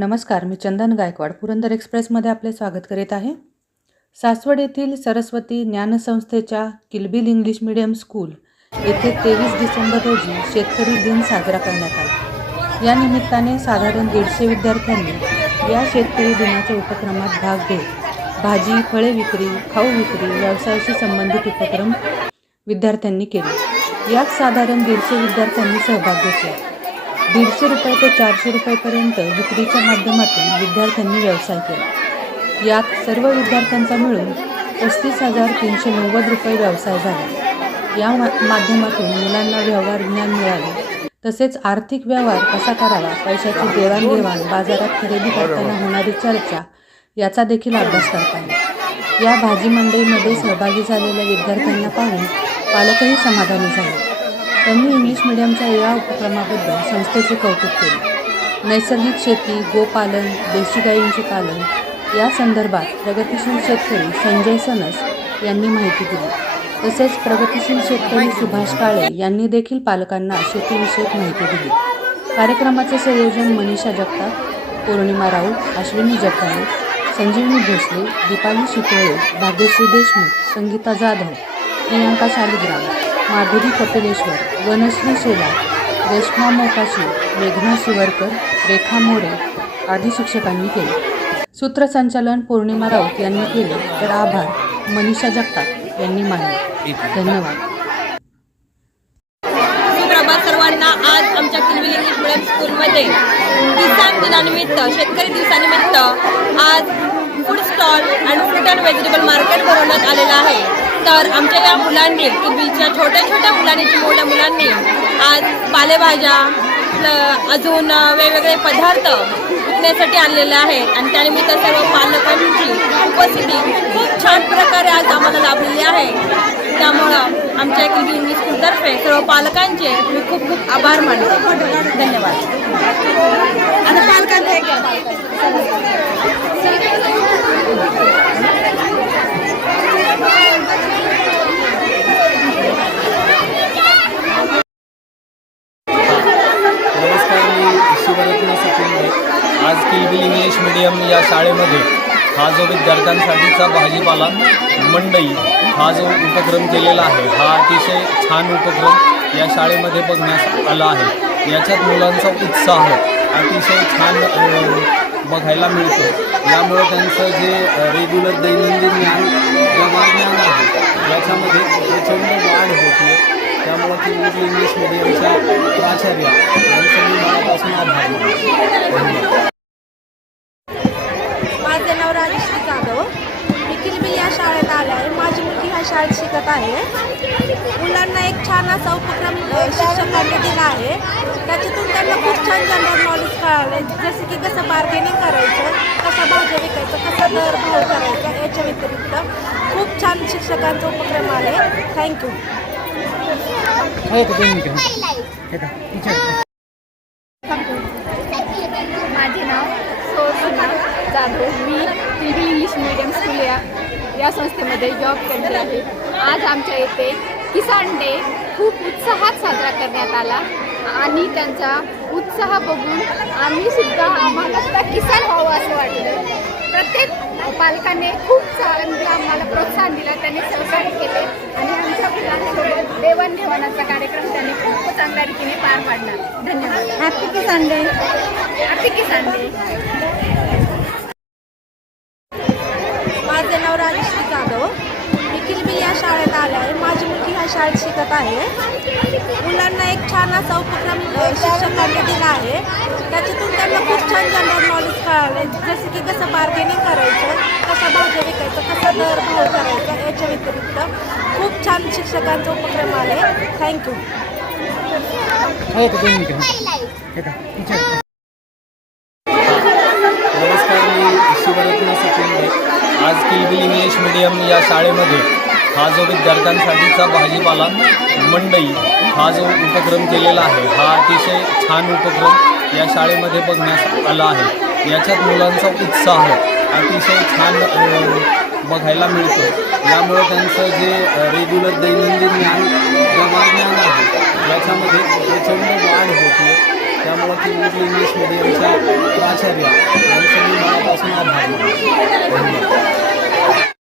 नमस्कार, मी चंदन गायकवाड पुरंदर एक्सप्रेसमध्ये आपले स्वागत करीत आहे. सासवड येथील सरस्वती ज्ञानसंस्थेच्या किलबिल इंग्लिश मीडियम स्कूल येथे 23 डिसेंबर रोजी शेतकरी दिन साजरा करण्यात आला. या निमित्ताने साधारण 150 विद्यार्थ्यांनी या शेतकरी दिनाच्या उपक्रमात भाग घेत भाजी, फळे विक्री, खाऊ विक्री, व्यवसायाशी संबंधित उपक्रम विद्यार्थ्यांनी केले. यात साधारण 150 विद्यार्थ्यांनी सहभाग घेतला. 150 रुपये ते 400 रुपयेपर्यंत विक्रीच्या माध्यमातून विद्यार्थ्यांनी व्यवसाय केला. यात सर्व विद्यार्थ्यांचा मिळून 35,390 रुपये व्यवसाय झाला. या माध्यमातून मुलांना व्यवहार ज्ञान मिळाले. तसेच आर्थिक व्यवहार कसा करावा, पैशाची देवाणघेवाण, बाजारात खरेदी करताना होणारी चर्चा याचा देखील अभ्यास करता आला. या भाजी मंडईमध्ये सहभागी झालेल्या विद्यार्थ्यांना पाहून पालकही समाधानी झाले. त्यांनी इंग्लिश मीडियमच्या या उपक्रमाबद्दल संस्थेचे कौतुक केले. नैसर्गिक शेती, गोपालन, देशी गायींचे पालन या संदर्भात प्रगतिशील शेतकरी संजय सनस यांनी माहिती दिली. तसेच प्रगतिशील शेतकरी सुभाष काळे यांनी देखील पालकांना शेतीविषयक माहिती दिली. कार्यक्रमाचे संयोजन मनीषा जगताप, पौर्णिमा राऊत, अश्विनी जगताप, संजीवनी भोसले, दीपाली शितोळे, भाग्यश्री देशमुख, संगीता जाधव, प्रियांका शालिग्राम, माधुरी कपिलेश्वर, वनश्री शेला, रेश्मा मोकाशी, मेघना शिवरकर, रेखा मोरे आदी शिक्षकांनी केले. सूत्रसंचालन पौर्णिमा राऊत यांनी केले, तर आभार मनीषा जगताप यांनी मानले. धन्यवाद. सुप्रभात सर्वांना. आज आमच्या किलबिल इंग्लिश मीडियम स्कूलमध्ये किसान दिनानिमित्त, शेतकरी दिवसानिमित्त आज फूड स्टॉल आणि फ्रूट अँड व्हेजिटेबल मार्केट भरवण्यात आलेलं आहे. तर आमच्या या मुलांनी, किलबिलच्या छोट्या छोट्या मुलांनी, चिमुरड्या मुलांनी आज पालेभाज्या, अजून वेगवेगळे पदार्थ विकण्यासाठी आणलेले आहेत. आणि त्यानिमित्त सर्व पालकांची उपस्थिती खूप छान प्रकारे आज आम्हाला लाभलेली आहे. त्यामुळं आमच्या किलबिल इंग्लिश स्कूलतर्फे सर्व पालकांचे मी खूप खूप आभार मानते. धन्यवाद. आणि पालकांचे आज किलबिल इंग्लिश मीडियम या शाळेमध्ये हा जो विद्यार्थ्यांसाठीचा भाजीपाला मंडई हा जो उपक्रम केलेला आहे, हा अतिशय छान उपक्रम या शाळेमध्ये बघण्यास आला आहे. याच्यात मुलांचा उत्साह अतिशय छान बघायला मिळतो. यामुळे त्यांचं जे रेग्युलर दैनंदिन ज्ञान आहे याच्यामध्ये प्रचंड वाढ होते. त्यामुळे किलबिल इंग्लिश मीडियमच्या प्राचार्य यांचं मी मनापासून आभार मानतो. माझे नाव राजश्री जाधव. मी किलबिल या शाळेत आले आहे. माझी मुलगी ह्या शाळेत शिकत आहे. मुलांना एक छान असा उपक्रम शिक्षकांनी दिला आहे. त्याच्यातून त्यांना खूप छान जनरल नॉलेज कळाले, जसे की कसं बार्गेनिंग करायचं, कसं भाज्या विकायचं, कसं दर भाव करायचा. याच्या व्यतिरिक्त खूप छान शिक्षकांचा उपक्रम आहे. थँक्यू. माझे नाव सोना जाधव. मी किलबिल इंग्लिश मीडियम स्कूल या संस्थेमध्ये जॉब करते आहे. आज आमच्या येथे किसान डे खूप उत्साहात साजरा करण्यात आला आणि त्यांचा उत्साह बघून आम्हाला सुद्धा किसान व्हावं असं वाटलं. प्रत्येक पालकाने खूप चांगलं आम्हाला प्रोत्साहन दिलं, त्यांनी सहकार्य केले आणि आमच्या मुलांसोबत देवाणघेवाणाचा कार्यक्रम त्यांनी खूप चांगल्या रीतीने पार पाडला. धन्यवाद. हॅपी किसान डे. हॅपी किसान डे. माझे नाव राजश्री जाधव. मी किलबिल या शाळेत आले आहे. माझी मुलगी ह्या शाळेत शिकत आहे. मुलांना एक छान असा उपक्रम शिक्षकांनी दिला आहे. त्याच्यातून त्यांना खूप छान जनरल नॉलेज कळाले, जसे की कसं बार्गेनिंग करायचं, कसं भाज्या विकायचं, कसं दर भाव करायचा. याच्या व्यतिरिक्त खूप छान शिक्षकांचा उपक्रम आहे. थँक्यू. नमस्कार, मी शिवरत्न सचिन. आज किलबिल इंग्लिश मीडियम या शाळेमध्ये हा जो विद्यार्थ्यांसाठीचा भाजीपाला मंडई हा जो उपक्रम केलेला आहे, हा अतिशय छान उपक्रम या शाळेमध्ये बघण्यास आला आहे. याच्यात मुलांचा उत्साह अतिशय छान बघायला मिळतो. यामुळे त्यांचं जे रेग्युलर दैनंदिन ज्ञान आहे याच्यामध्ये प्रचंड वाढ होती. त्यामुळं किल्बिली इंग्लिश मिडियमच्या प्राचार्या